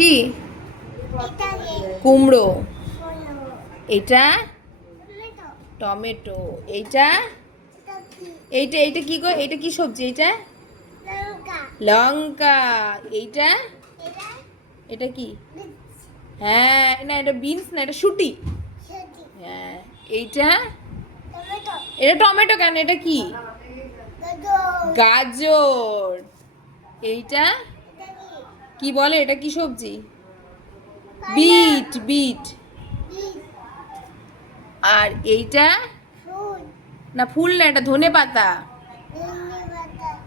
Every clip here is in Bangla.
কি কুমড়ো, এটা টমেটো, এইটা এইটা এইটা কি গো? এইটা কি সবজি? এইটা লঙ্কা, এইটা এটা কি? হ্যাঁ, না এটা বিনস না, এটা শুটি। হ্যাঁ, এইটা এটা টমেটো কেন? এটা কি? গাজর। এইটা কি বলে? এটা কি সবজি? Bit, bit. আর এইটা না, ফুল না, এটা ধনে পাতা।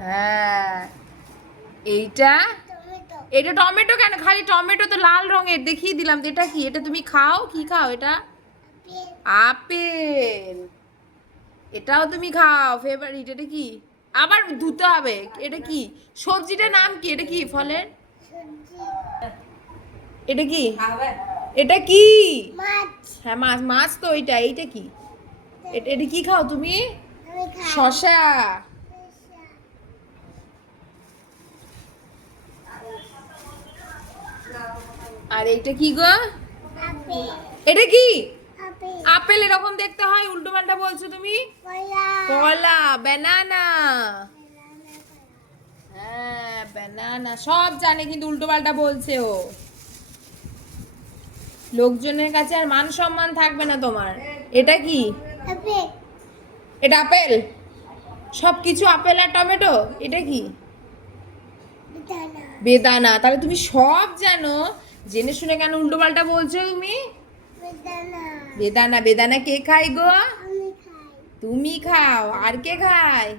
হ্যাঁ, এইটা এটা টমেটো কেন? খালি টমেটো তো লাল রঙের দেখিয়ে দিলাম তো। এটা কি? এটা তুমি খাও? কি খাও এটা? আপেল। এটাও তুমি খাও, ফেভারিট। এটা কি? আবার ধুতে হবে। এটা কি? সবজিটার নাম কি? এটা কি ফলের? এটা কি? এটা কি? হ্যাঁ, মাছ। মাছ তো ওইটা। এইটা কি? এটা কি খাও তুমি? শশা। আর এইটা কি গো? এটা কি? আপেল এরকম দেখতে হয়? উল্টো পাল্টা বলছো তুমি। কলা, ব্যানানা। হ্যাঁ, ব্যানানা সব জানে, কিন্তু উল্টো পাল্টা বলছে ও। লোকজনের কাছে আর মান সম্মান থাকবে না তোমার। এটা কি? এটা আপেল। সব কিছু আপেল আর টমেটো। এটা কি? বেদানা। তাহলে তুমি সব জানো, জেনে শুনে কেন উল্টো পাল্টা বলছো তুমি? বেদানা। বেদানা কে খায় গো? তুমি খাও। আর কে খায়?